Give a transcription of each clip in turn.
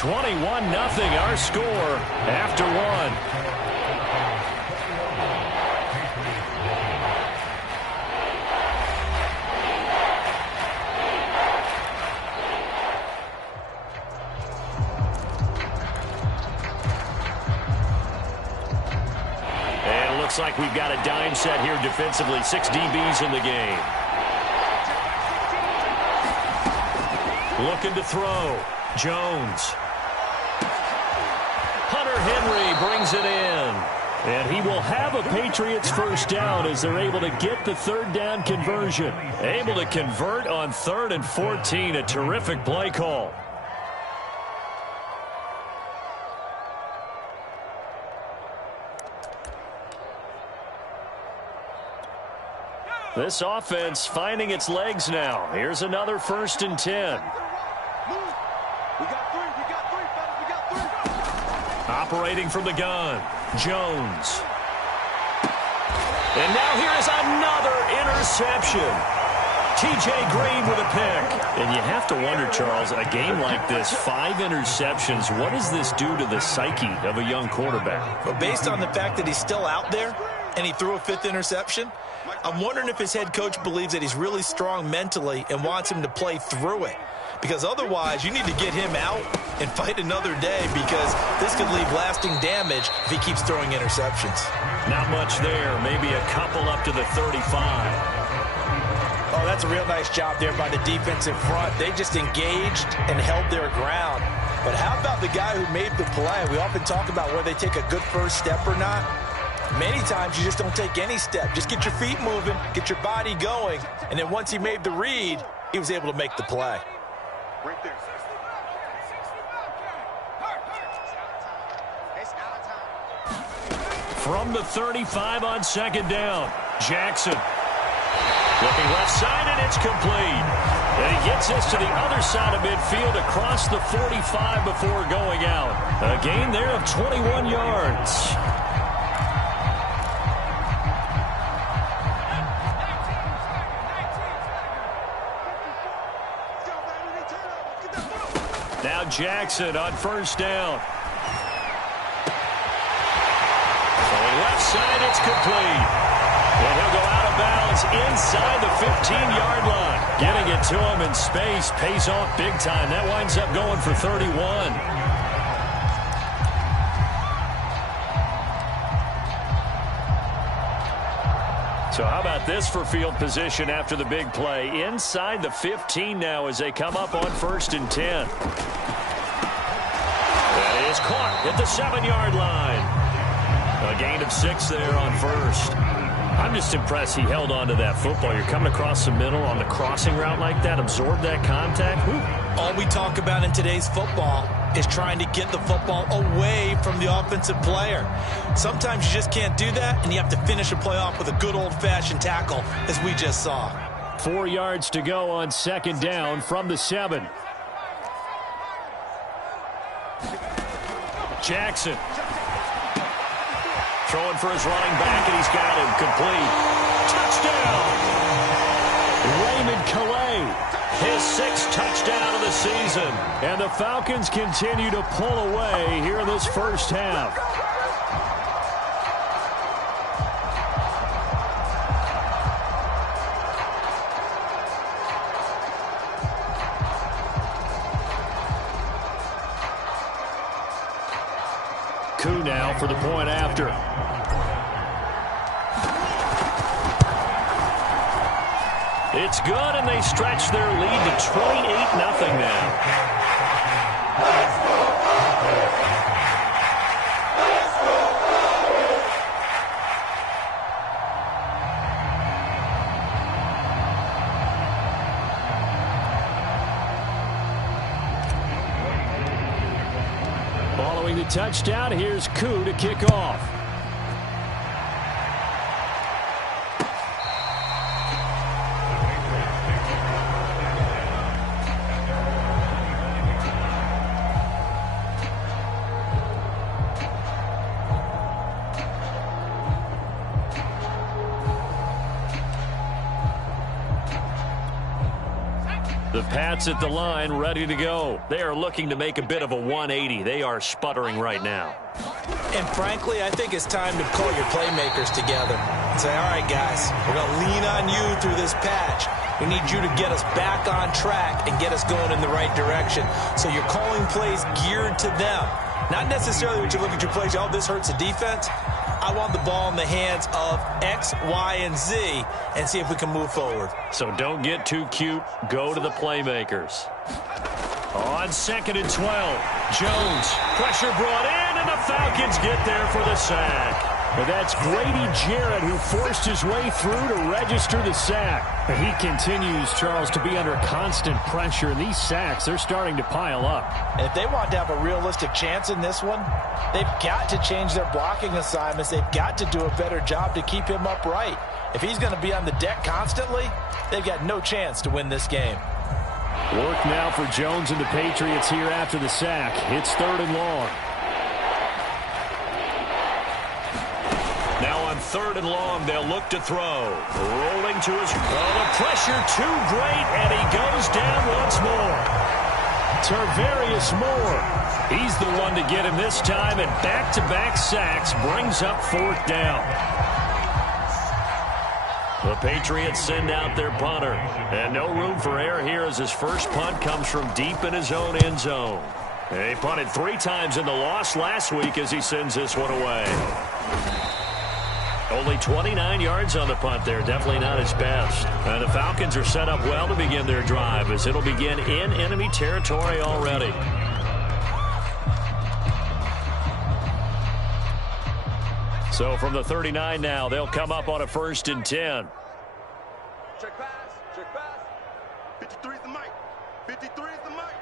21-0 our score after one. And it looks like we've got a dime set here defensively. 6 DBs in the game. Looking to throw. Jones. Hunter Henry brings it in. And he will have a Patriots first down as they're able to get the third down conversion. Able to convert on 3rd and 14. A terrific play call. This offense finding its legs now. Here's another 1st and 10. Operating from the gun, Jones. And now here is another interception. T.J. Green with a pick. And you have to wonder, Charles, a game like this, 5 interceptions, what does this do to the psyche of a young quarterback? Well, based on the fact that he's still out there and he threw a 5th interception, I'm wondering if his head coach believes that he's really strong mentally and wants him to play through it. Because otherwise, you need to get him out and fight another day, because this could leave lasting damage if he keeps throwing interceptions. Not much there. Maybe a couple up to the 35. Oh, that's a real nice job there by the defense in front. They just engaged and held their ground. But how about the guy who made the play? We often talk about whether they take a good first step or not. Many times you just don't take any step. Just get your feet moving, get your body going, and then once he made the read, he was able to make the play. Right there. From the 35 on 2nd down, Jackson. Looking left side, and it's complete. And he gets us to the other side of midfield across the 45 before going out. A gain there of 21 yards. Now Jackson on 1st down. Going left side, it's complete. And he'll go out of bounds inside the 15-yard line. Getting it to him in space pays off big time. That winds up going for 31. So how about this for field position after the big play? Inside the 15 now as they come up on 1st and 10. That is caught at the 7-yard line. A gain of 6 there on 1st. I'm just impressed he held on to that football. You're coming across the middle on the crossing route like that, absorb that contact. Woo. All we talk about in today's football is trying to get the football away from the offensive player. Sometimes you just can't do that, and you have to finish a play off with a good old-fashioned tackle, as we just saw. 4 yards to go on 2nd down from the 7. Jackson. Throwing for his running back, and he's got him complete. Touchdown! Raymond Calais, his 6th touchdown of the season. And the Falcons continue to pull away here in this first half. Koo now for the point after. It's good, and they stretch their lead to 28-0 now. Following the touchdown, here's Koo to kick off. The Pats at the line, ready to go. They are looking to make a bit of a 180. They are sputtering right now. And frankly, I think it's time to call your playmakers together and say, all right, guys, we're going to lean on you through this patch. We need you to get us back on track and get us going in the right direction. So you're calling plays geared to them. Not necessarily when you look at your plays, oh, this hurts the defense. I want the ball in the hands of X, Y, and Z and see if we can move forward. So don't get too cute. Go to the playmakers. On 2nd and 12, Jones. Pressure brought in, and the Falcons get there for the sack. But that's Grady Jarrett who forced his way through to register the sack. But he continues, Charles, to be under constant pressure. And these sacks, they're starting to pile up. And if they want to have a realistic chance in this one, they've got to change their blocking assignments. They've got to do a better job to keep him upright. If he's going to be on the deck constantly, they've got no chance to win this game. Work now for Jones and the Patriots here after the sack. It's 3rd and long. Now on 3rd and long, they'll look to throw. Rolling to his... Oh, the pressure too great, and he goes down once more. Tarvarius Moore. He's the one to get him this time, and back-to-back sacks brings up 4th down. The Patriots send out their punter. And no room for error here as his first punt comes from deep in his own end zone. He punted 3 times in the loss last week as he sends this one away. Only 29 yards on the punt there. Definitely not his best. And the Falcons are set up well to begin their drive as it'll begin in enemy territory already. So from the 39 now, they'll come up on a 1st and 10. Check pass, check pass. 53 is the mic. 53 is the mic.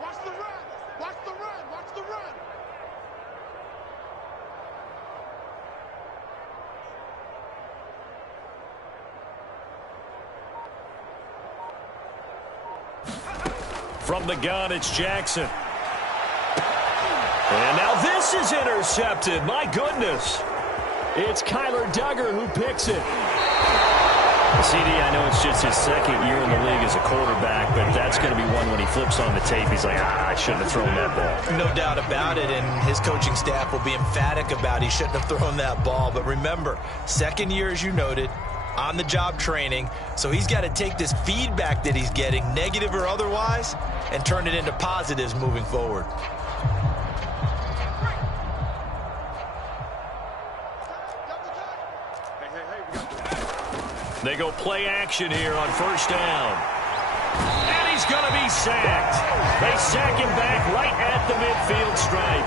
Watch the run, watch the run, watch the run. From the gun, it's Jackson. And now this is intercepted. My goodness. It's Kyler Duggar who picks it. CD, I know it's just his 2nd year in the league as a quarterback, but that's going to be one when he flips on the tape. He's like, I shouldn't have thrown that ball. No doubt about it, and his coaching staff will be emphatic about he shouldn't have thrown that ball. But remember, 2nd year, as you noted, on-the-job training, so he's got to take this feedback that he's getting, negative or otherwise, and turn it into positives moving forward. They go play action here on 1st down. And he's going to be sacked. They sack him back right at the midfield stripe.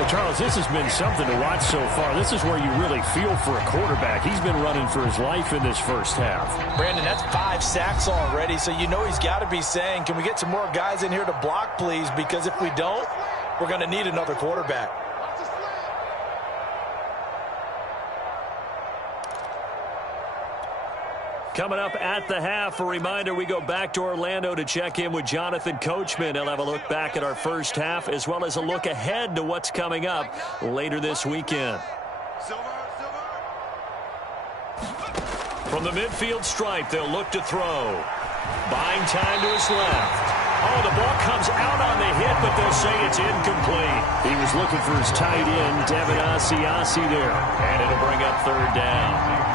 Well, Charles, this has been something to watch so far. This is where you really feel for a quarterback. He's been running for his life in this first half. Brandon, that's 5 sacks already, so you know he's got to be saying, can we get some more guys in here to block, please? Because if we don't, we're going to need another quarterback. Coming up at the half, a reminder, we go back to Orlando to check in with Jonathan Coachman. He'll have a look back at our first half as well as a look ahead to what's coming up later this weekend. From the midfield stripe, they'll look to throw. Buying time to his left. Oh, the ball comes out on the hit, but they'll say it's incomplete. He was looking for his tight end, Devin Asiasi there. And it'll bring up 3rd down.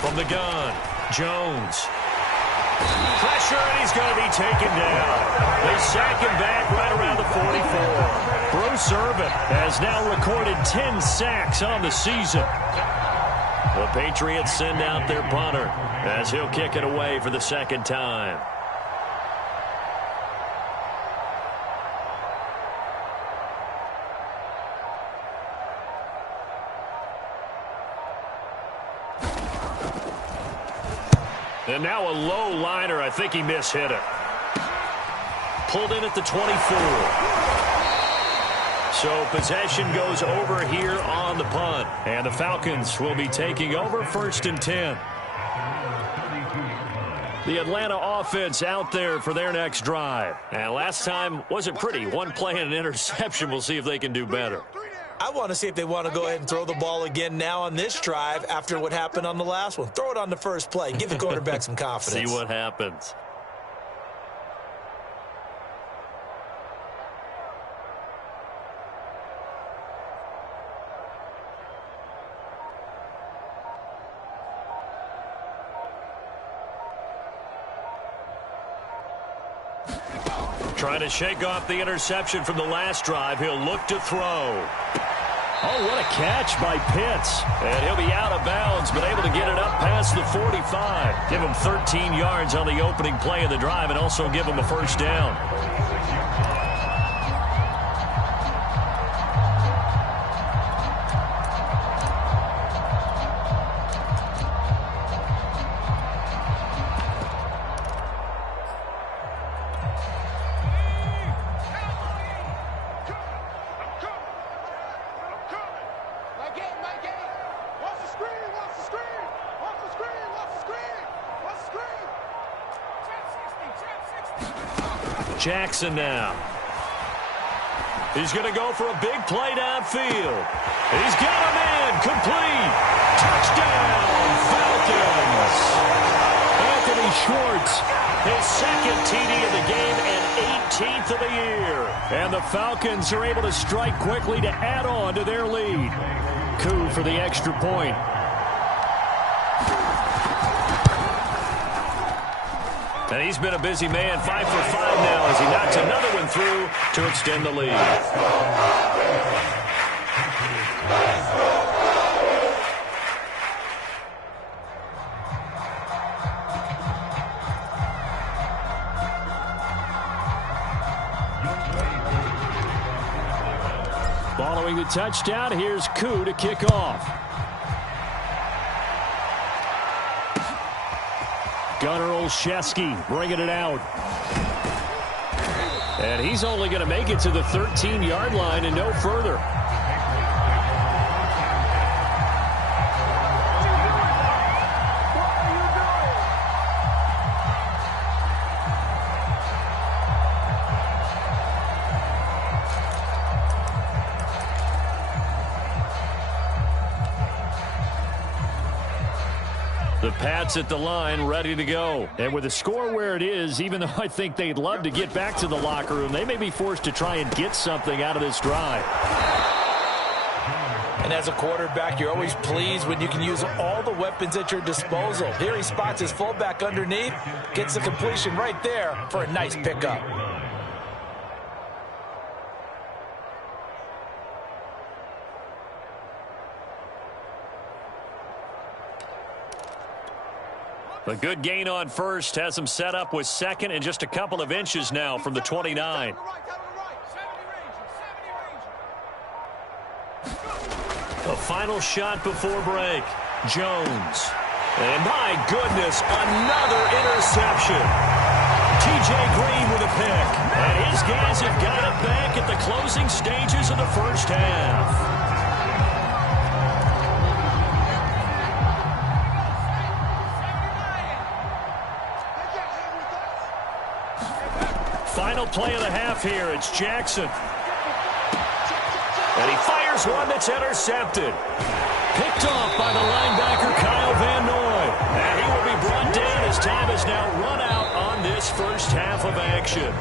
From the gun, Jones. Pressure, and he's going to be taken down. They sack him back right around the 44. Bruce Irvin has now recorded 10 sacks on the season. The Patriots send out their punter as he'll kick it away for the 2nd time. And now a low liner. I think he mishit it. Pulled in at the 24. So possession goes over here on the punt. And the Falcons will be taking over 1st and 10. The Atlanta offense out there for their next drive. And last time wasn't pretty. One play and an interception. We'll see if they can do better. I want to see if they want to go ahead and throw the ball again now on this drive after what happened on the last one. Throw it on the first play. Give the quarterback some confidence. See what happens. Trying to shake off the interception from the last drive. He'll look to throw. Oh, what a catch by Pitts. And he'll be out of bounds, but able to get it up past the 45. Give him 13 yards on the opening play of the drive and also give him a first down. Jackson now. He's going to go for a big play downfield. He's got him in. Complete. Touchdown, Falcons. Anthony Schwartz, his second TD of the game and 18th of the year. And the Falcons are able to strike quickly to add on to their lead. Coup for the extra point. And he's been a busy man, 5 for 5 now as he knocks another one through to extend the lead. Following the touchdown, here's Koo to kick off. Gunnar Olszewski bringing it out. And he's only going to make it to the 13-yard line and no further. The Pats at the line, ready to go. And with the score where it is, even though I think they'd love to get back to the locker room, they may be forced to try and get something out of this drive. And as a quarterback, you're always pleased when you can use all the weapons at your disposal. Here he spots his fullback underneath, gets the completion right there for a nice pickup. A good gain on first has him set up with second and just a couple of inches now from the 29. A final shot before break. Jones. And my goodness, another interception. TJ Green with a pick. And his guys have got it back at the closing stages of the first half. Final play of the half here. It's Jackson. And he fires one that's intercepted. Picked off by the linebacker, Kyle Van Noy. And he will be brought down as time has now run out on this first half of action.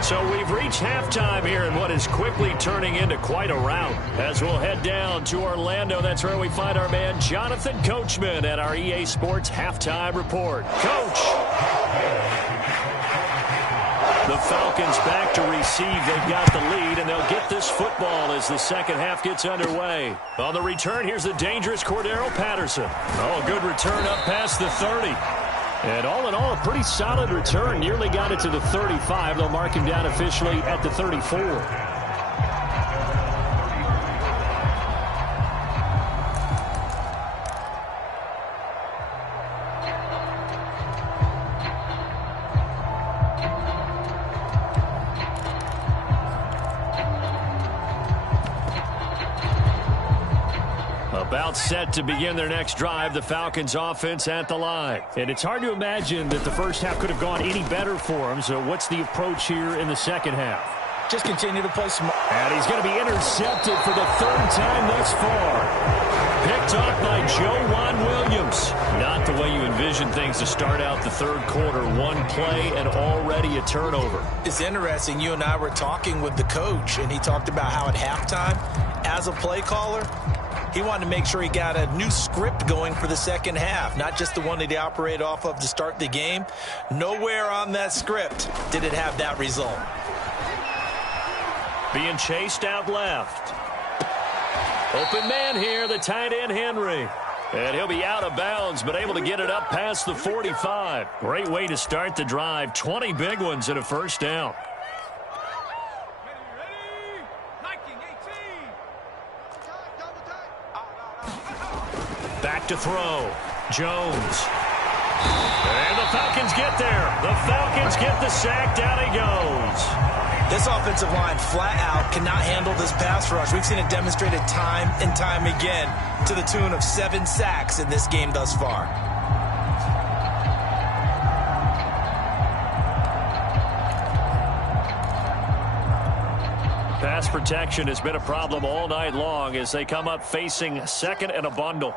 So we've reached halftime here in what is quickly turning into quite a rout. As we'll head down to Orlando, that's where we find our man Jonathan Coachman at our EA Sports Halftime Report. Coach. The Falcons back to receive. They've got the lead, and they'll get this football as the second half gets underway. On the return, here's the dangerous Cordero Patterson. Oh, good return up past the 30. And all in all, a pretty solid return. Nearly got it to the 35. They'll mark him down officially at the 34. set to begin their next drive. The Falcons offense at the line. And it's hard to imagine that the first half could have gone any better for them. So what's the approach here in the second half? Just continue to play smart. And he's going to be intercepted for the third time thus far. Picked off by Joe Juan Williams. Not the way you envision things to start out the third quarter. One play and already a turnover. It's interesting. You and I were talking with the coach, and he talked about how at halftime, as a play caller, he wanted to make sure he got a new script going for the second half, not just the one that he operated off of to start the game. Nowhere on that script did it have that result. Being chased out left. Open man here, the tight end Henry. And he'll be out of bounds, but able to get it up past the 45. Great way to start the drive. 20 big ones and a first down. Back to throw. Jones. And the Falcons get there. The Falcons get the sack. Down he goes. This offensive line flat out cannot handle this pass rush. We've seen it demonstrated time and time again to the tune of 7 sacks in this game thus far. Pass protection has been a problem all night long as they come up facing second and a bundle.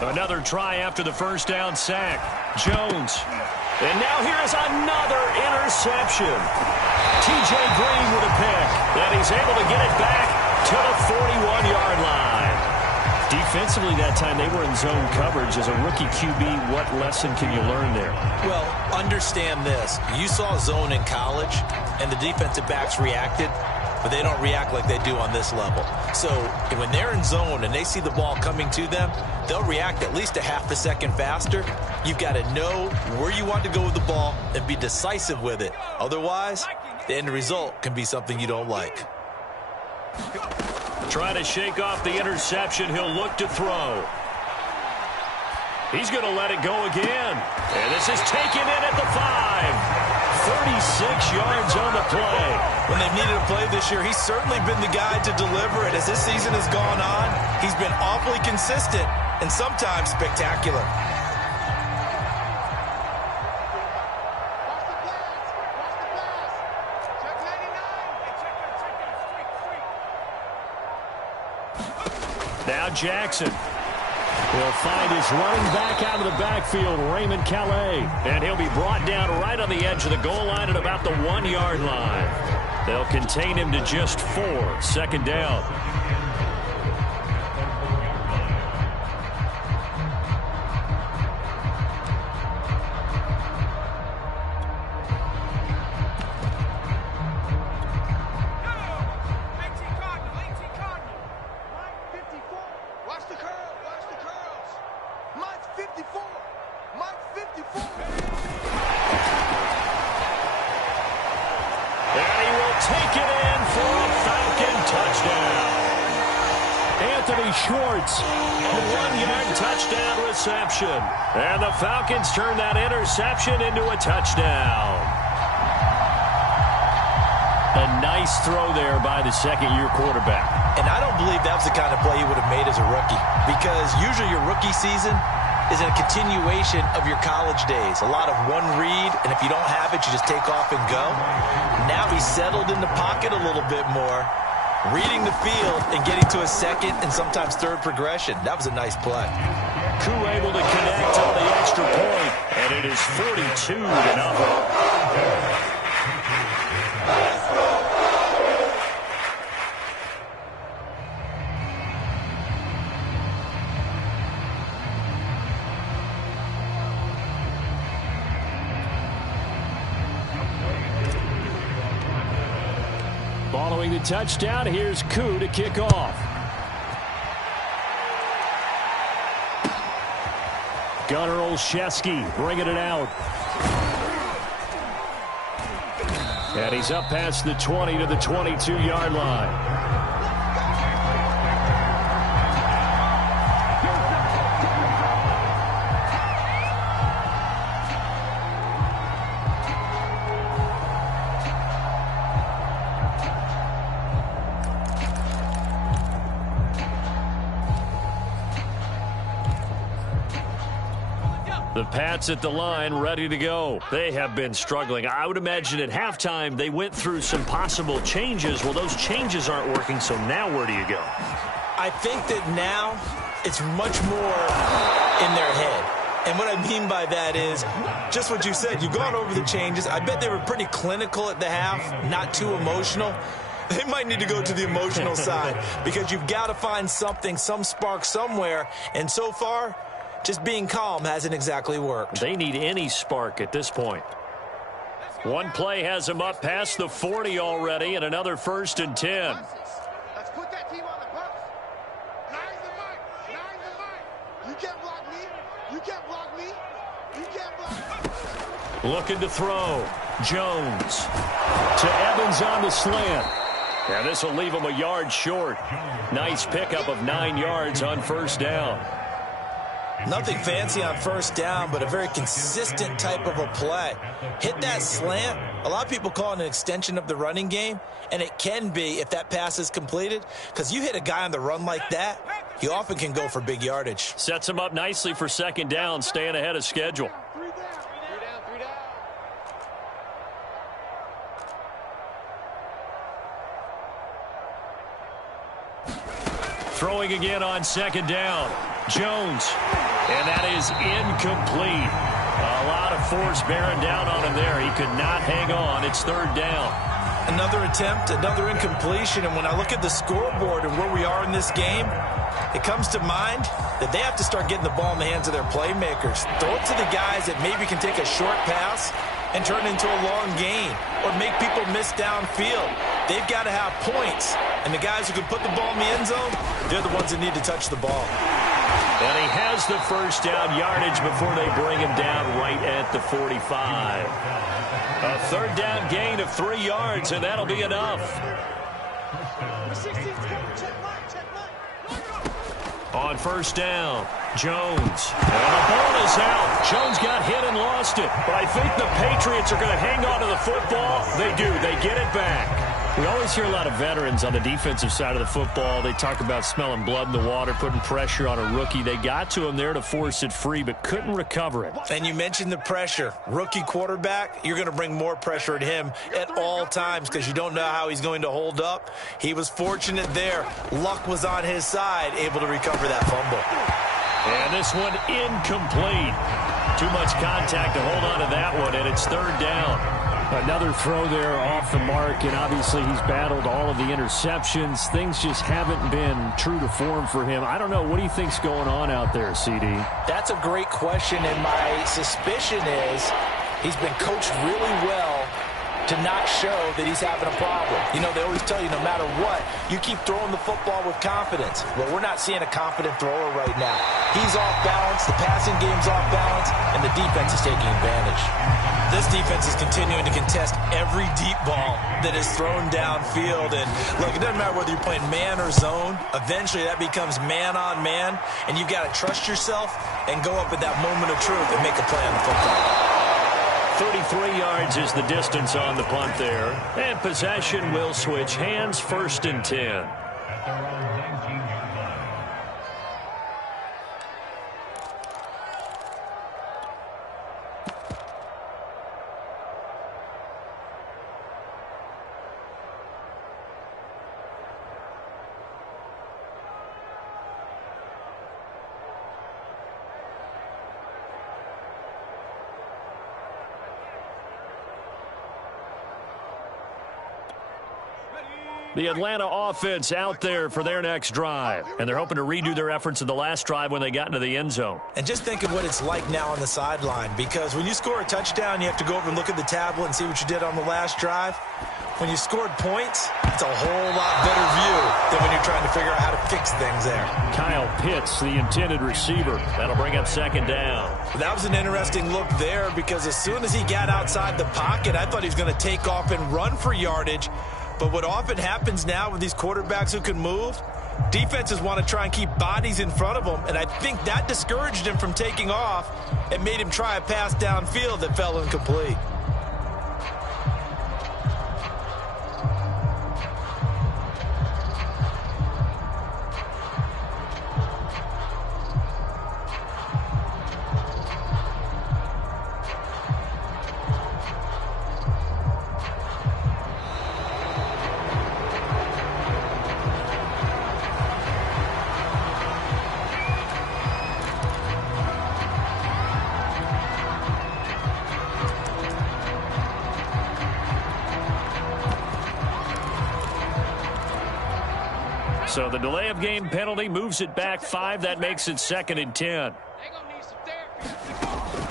Another try after the first down sack. Jones. And now here is another interception. T.J. Green with a pick. And he's able to get it back to the 41-yard line. Defensively that time, they were in zone coverage. As a rookie QB, what lesson can you learn there? Well, understand this. You saw zone in college, and the defensive backs reacted, but they don't react like they do on this level. So when they're in zone and they see the ball coming to them, they'll react at least a half a second faster. You've got to know where you want to go with the ball and be decisive with it. Otherwise, the end result can be something you don't like. Trying to shake off the interception. He'll look to throw. He's going to let it go again. And this is taken in at the 5. 36 yards on the play. When they've needed a play this year, he's certainly been the guy to deliver it. As this season has gone on, he's been awfully consistent and sometimes spectacular. Now Jackson will find his running back out of the backfield, Raymond Calais. And he'll be brought down right on the edge of the goal line at about the 1-yard line. They'll contain him to just 4. Second down. And the Falcons turn that interception into a touchdown. A nice throw there by the second-year quarterback. And I don't believe that was the kind of play he would have made as a rookie, because usually your rookie season is a continuation of your college days. A lot of one read, and if you don't have it, you just take off and go. Now he's settled in the pocket a little bit more, reading the field and getting to a second and sometimes third progression. That was a nice play. Koo able to connect on the extra point, and it is 42-0. Following the touchdown, here's Koo to kick off. Gunnar Olszewski bringing it out. And he's up past the 20 to the 22-yard line. The Pats at the line, ready to go. They have been struggling. I would imagine at halftime they went through some possible changes. Well, those changes aren't working, so now where do you go? I think that now it's much more in their head. And what I mean by that is just what you said. You've gone over the changes. I bet they were pretty clinical at the half, not too emotional. They might need to go to the emotional side because you've got to find something, some spark somewhere. And so far, just being calm hasn't exactly worked. They need any spark at this point. One play has them up past the 40 already, and another 1st and 10. Let's put that team on the bus. Nine the mic. Nine the mic. You can't block me. You can't block me. You can't block me. Looking to throw. Jones to Evans on the slant. And this will leave him a yard short. Nice pickup of 9 yards on 1st down. Nothing fancy on 1st down, but a very consistent type of a play. Hit that slant. A lot of people call it an extension of the running game, and it can be if that pass is completed, because you hit a guy on the run like that, he often can go for big yardage. Sets him up nicely for 2nd down, staying ahead of schedule. Throwing again on 2nd down. Jones. And that is incomplete. A lot of force bearing down on him there. He could not hang on. It's 3rd down. Another attempt, another incompletion. And when I look at the scoreboard and where we are in this game, it comes to mind that they have to start getting the ball in the hands of their playmakers. Throw it to the guys that maybe can take a short pass and turn it into a long gain or make people miss downfield. They've got to have points. And the guys who can put the ball in the end zone, they're the ones that need to touch the ball. And he has the 1st down yardage before they bring him down right at the 45. A 3rd down gain of 3 yards, and that'll be enough. On 1st down, Jones. And the ball is out. Jones got hit and lost it. But I think the Patriots are going to hang on to the football. They do. They get it back. We always hear a lot of veterans on the defensive side of the football. They talk about smelling blood in the water, putting pressure on a rookie. They got to him there to force it free, but couldn't recover it. And you mentioned the pressure. Rookie quarterback, you're going to bring more pressure at him at all times because you don't know how he's going to hold up. He was fortunate there. Luck was on his side, able to recover that fumble. And this one incomplete. Too much contact to hold on to that one, and it's 3rd down. Another throw there off the mark, and obviously he's battled all of the interceptions. Things just haven't been true to form for him. I don't know. What do you think's going on out there, CD? That's a great question, and my suspicion is he's been coached really well to not show that he's having a problem. You know, they always tell you no matter what, you keep throwing the football with confidence. Well, we're not seeing a confident thrower right now. He's off balance, the passing game's off balance, and the defense is taking advantage. This defense is continuing to contest every deep ball that is thrown downfield. And look, it doesn't matter whether you're playing man or zone. Eventually that becomes man on man, and you've got to trust yourself and go up at that moment of truth and make a play on the football. 33 yards is the distance on the punt there. And possession will switch hands, 1st and 10. The Atlanta offense out there for their next drive. And they're hoping to redo their efforts in the last drive when they got into the end zone. And just think of what it's like now on the sideline. Because when you score a touchdown, you have to go over and look at the tablet and see what you did on the last drive. When you scored points, it's a whole lot better view than when you're trying to figure out how to fix things there. Kyle Pitts, the intended receiver. That'll bring up 2nd down. That was an interesting look there because as soon as he got outside the pocket, I thought he was going to take off and run for yardage. But what often happens now with these quarterbacks who can move, defenses want to try and keep bodies in front of them, and I think that discouraged him from taking off and made him try a pass downfield that fell incomplete. So the delay of game penalty moves it back 5. That makes it 2nd and 10.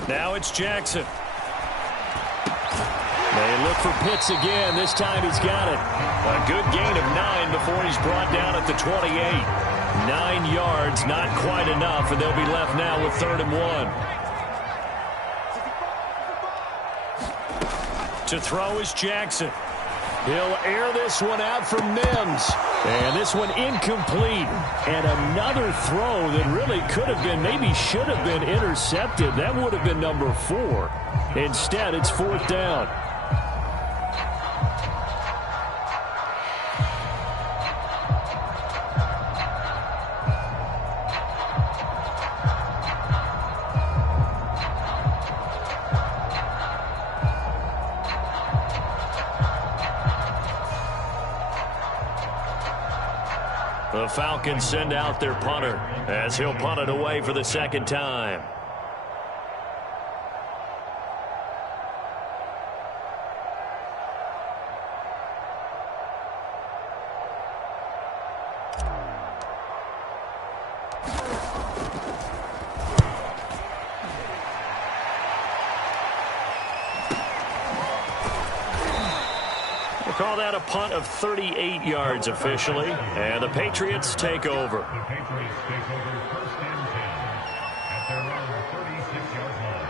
Now it's Jackson. They look for Pitts again. This time he's got it. A good gain of 9 before he's brought down at the 28. 9 yards, not quite enough, and they'll be left now with 3rd and 1. To throw is Jackson. He'll air this one out for Mims. And this one incomplete. And another throw that really could have been, maybe should have been intercepted. That would have been number 4. Instead, it's 4th down. The Falcons send out their punter as he'll punt it away for the 2nd time. Call that a punt of 38 yards officially, and the Patriots take over. The Patriots take over 1st and 10 at their own 36-yard line.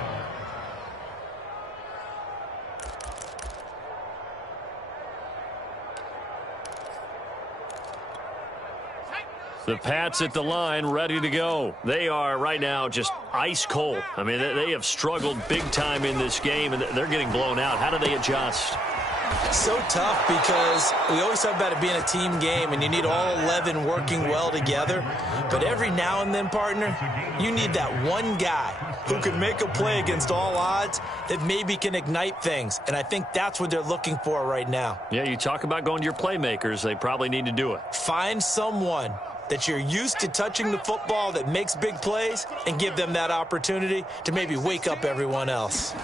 The Pats at the line, ready to go. They are right now just ice cold. I mean, they have struggled big time in this game, and they're getting blown out. How do they adjust? So tough because we always talk about it being a team game and you need all 11 working well together. But every now and then, partner, you need that one guy who can make a play against all odds that maybe can ignite things. And I think that's what they're looking for right now. Yeah, you talk about going to your playmakers. They probably need to do it. Find someone that you're used to touching the football that makes big plays and give them that opportunity to maybe wake up everyone else.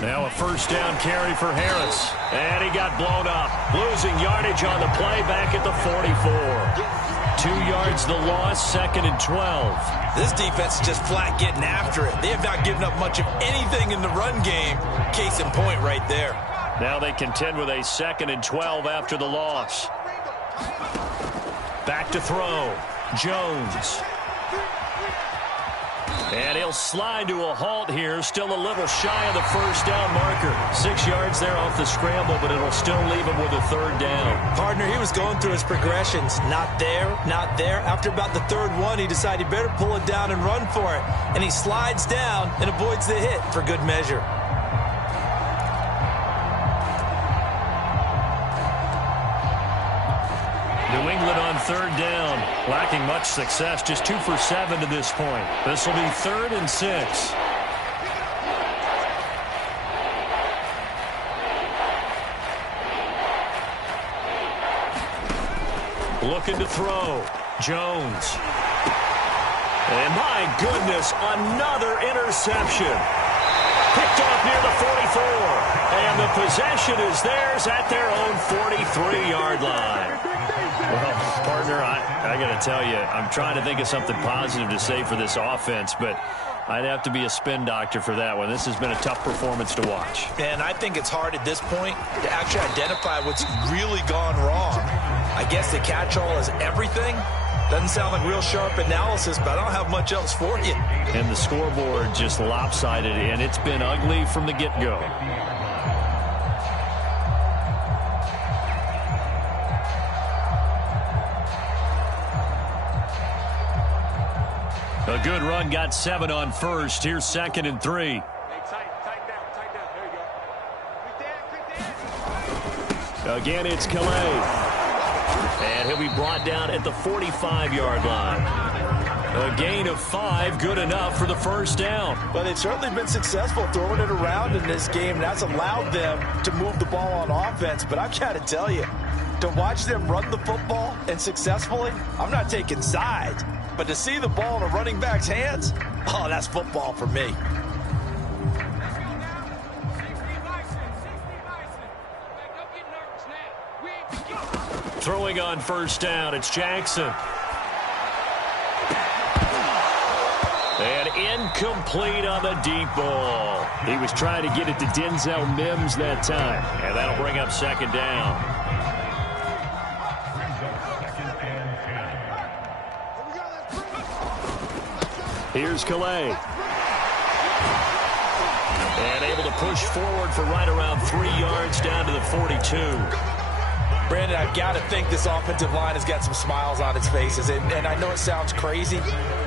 Now a 1st down carry for Harris. And he got blown up. Losing yardage on the play back at the 44. 2 yards the loss, 2nd and 12. This defense is just flat getting after it. They have not given up much of anything in the run game. Case in point right there. Now they contend with a 2nd and 12 after the loss. Back to throw. Jones. And he'll slide to a halt here. Still a little shy of the 1st down marker. 6 yards there off the scramble, but it'll still leave him with a 3rd down. Partner, he was going through his progressions. Not there, not there. After about the 3rd one, he decided he better pull it down and run for it. And he slides down and avoids the hit for good measure. New England on 3rd down. Lacking much success. Just 2 for 7 to this point. This will be 3rd and 6. Looking to throw. Jones. And my goodness, another interception. Picked off near the 44. And the possession is theirs at their own 43-yard line. Well, partner, I got to tell you, I'm trying to think of something positive to say for this offense, but I'd have to be a spin doctor for that one. This has been a tough performance to watch. And I think it's hard at this point to actually identify what's really gone wrong. I guess the catch-all is everything. Doesn't sound like real sharp analysis, but I don't have much else for you. And the scoreboard just lopsided, and it's been ugly from the get-go. A good run, got 7 on 1st. Here's 2nd and 3. Hey, tight down. There you go. Again, it's Calais. And he'll be brought down at the 45-yard line. A gain of 5, good enough for the 1st down. Well, they've certainly been successful throwing it around in this game. That's allowed them to move the ball on offense. But I've got to tell you, to watch them run the football and successfully, I'm not taking sides. But to see the ball in a running back's hands, oh, that's football for me. Throwing on first down, it's Jackson. And incomplete on the deep ball. He was trying to get it to Denzel Mims that time. And that'll bring up second down. Here's Calais. And able to push forward for right around 3 yards down to the 42. Brandon, I've got to think this offensive line has got some smiles on its faces. And I know it sounds crazy,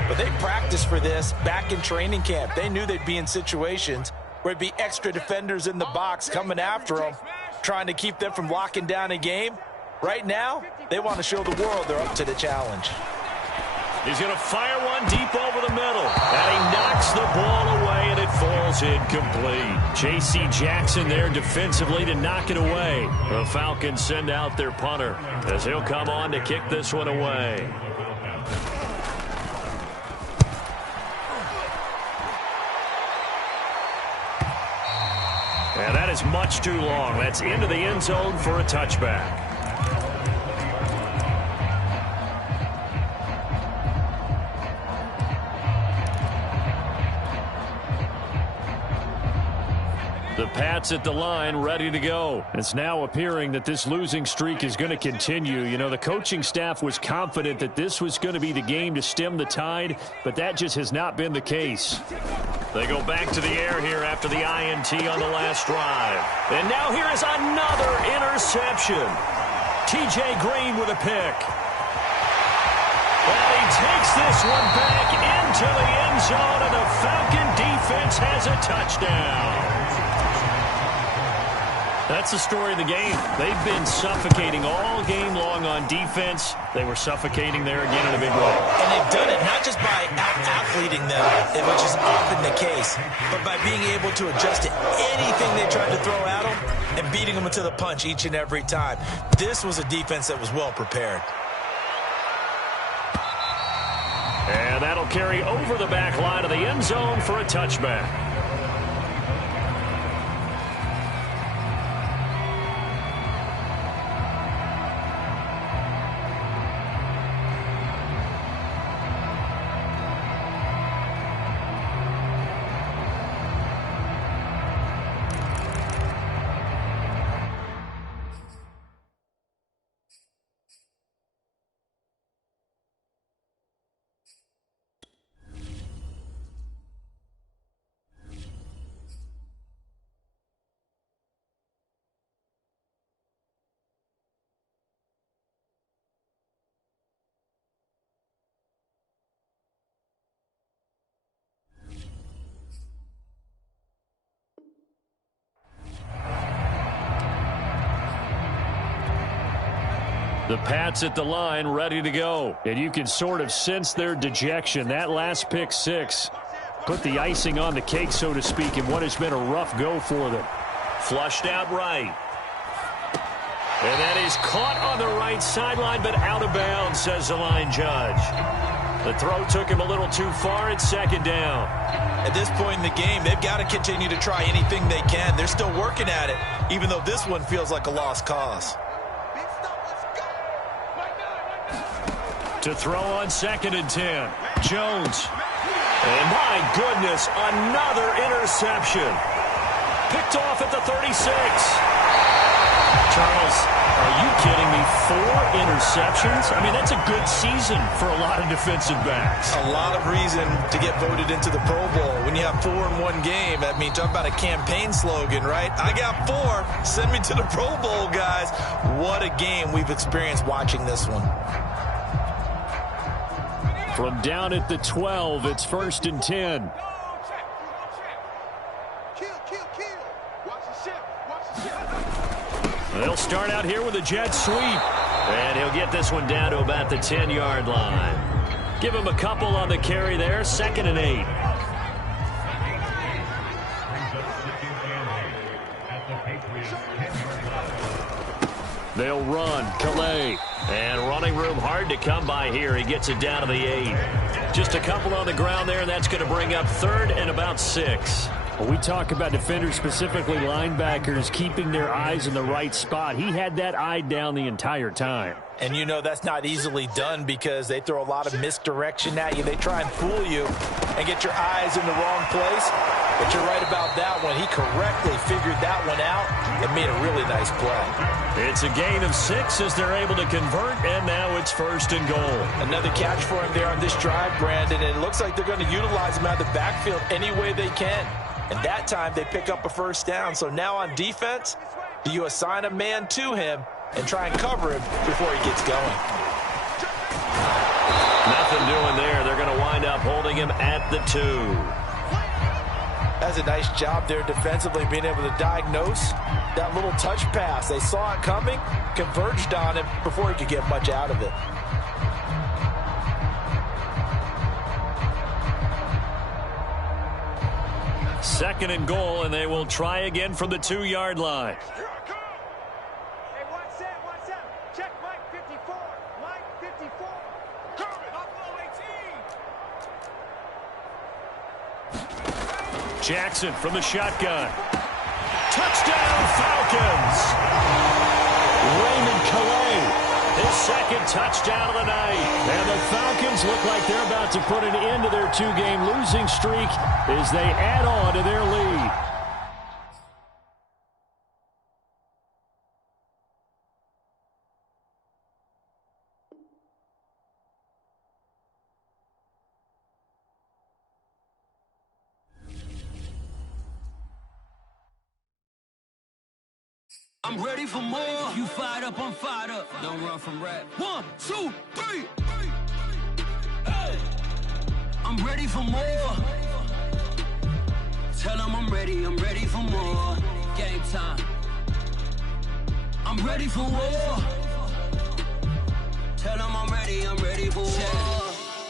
but they practiced for this back in training camp. They knew they'd be in situations where it'd be extra defenders in the box coming after them, trying to keep them from locking down a game. Right now, they want to show the world they're up to the challenge. He's going to fire one deep over the middle. And he knocks the ball away, and it falls incomplete. J.C. Jackson there defensively to knock it away. The Falcons send out their punter as he'll come on to kick this one away. And that is much too long. That's into the end zone for a touchback. The Pats at the line, ready to go. It's now appearing that this losing streak is going to continue. You know, the coaching staff was confident that this was going to be the game to stem the tide, but that just has not been the case. They go back to the air here after the INT on the last drive. And now here is another interception. T.J. Green with a pick. And he takes this one back into the end zone, and the Falcon defense has a touchdown. That's the story of the game. They've been suffocating all game long on defense. They were suffocating there again in a big way. And they've done it not just by out-athleting them, which is often the case, but by being able to adjust to anything they tried to throw at them and beating them to the punch each and every time. This was a defense that was well prepared. And that'll carry over the back line of the end zone for a touchback. The Pats at the line, ready to go. And you can sort of sense their dejection. That last pick six put the icing on the cake, so to speak, in what has been a rough go for them. Flushed out right. And that is caught on the right sideline, but out of bounds, says the line judge. The throw took him a little too far. It's second down. At this point in the game, they've got to continue to try anything they can. They're still working at it, even though this one feels like a lost cause. To throw on 2nd and 10. Jones. And my goodness, another interception. Picked off at the 36. Charles, are you kidding me? 4 interceptions? I mean, that's a good season for a lot of defensive backs. A lot of reason to get voted into the Pro Bowl. When you have 4 in one game, I mean, talk about a campaign slogan, right? I got 4. Send me to the Pro Bowl, guys. What a game we've experienced watching this one. From down at the 12, it's 1st and 10. They'll start out here with a jet sweep. And he'll get this one down to about the 10-yard line. Give him a couple on the carry there. 2nd and 8. They'll run. Calais. And running room hard to come by here. He gets it down to the 8. Just a couple on the ground there, and that's going to bring up 3rd and about 6. Well, we talk about defenders, specifically linebackers, keeping their eyes in the right spot. He had that eye down the entire time. And you know that's not easily done because they throw a lot of misdirection at you. They try and fool you and get your eyes in the wrong place. But you're right about that one. He correctly figured that one out and made a really nice play. It's a gain of 6 as they're able to convert, and now it's 1st and goal. Another catch for him there on this drive, Brandon, and it looks like they're going to utilize him out of the backfield any way they can. And that time they pick up a 1st down. So now on defense, do you assign a man to him and try and cover him before he gets going? Nothing doing there. They're going to wind up holding him at the 2. That's a nice job there defensively, being able to diagnose that little touch pass. They saw it coming, converged on him before he could get much out of it. Second and goal, and they will try again from the 2-yard line. Hey, watch that. Check Mike 54. Mike 54. Coming. Buffalo 18. Jackson from the shotgun. Touchdown, Falcons! Raymond Calais, his 2nd touchdown of the night. And the Falcons look like they're about to put an end to their 2-game losing streak as they add on to their lead. I'm ready for more. You fired up, I'm fired up. Don't run from rap. 1, 2, 3. Hey. I'm ready for more. Tell them I'm ready for more. Game time. I'm ready for war. Tell them I'm ready for war.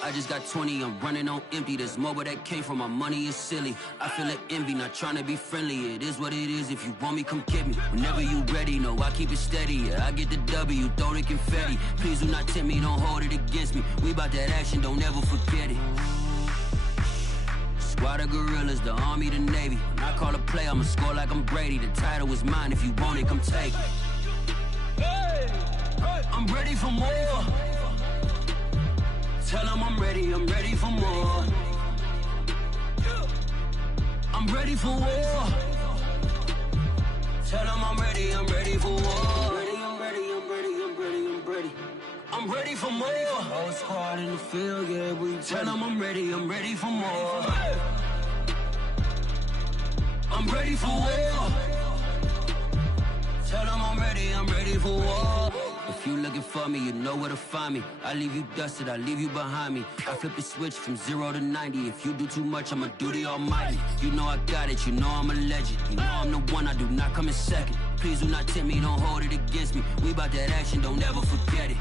I just got 20, I'm running on empty. There's more where that came from, my money is silly. I feel it envy, not trying to be friendly. It is what it is, if you want me, come get me. Whenever you ready, no, I keep it steady. Yeah, I get the W, throw the confetti. Please do not tempt me, don't hold it against me. We about that action, don't ever forget it. Squad of gorillas, the army, the navy. When I call a play, I'ma score like I'm Brady. The title is mine, if you want it, come take it. I'm ready for more. Tell them I'm ready for more. I'm ready for war. Tell them I'm ready for war. I'm ready for more. Whole squad in the field, yeah, we tell them I'm ready for more. I'm ready for war. Tell them I'm ready for war. If you looking for me, you know where to find me. I leave you dusted, I leave you behind me. I flip the switch from 0 to 90. If you do too much, I'ma do the almighty. You know I got it, you know I'm a legend. You know I'm the one, I do not come in second. Please do not tempt me, don't hold it against me. We about that action, don't ever forget it.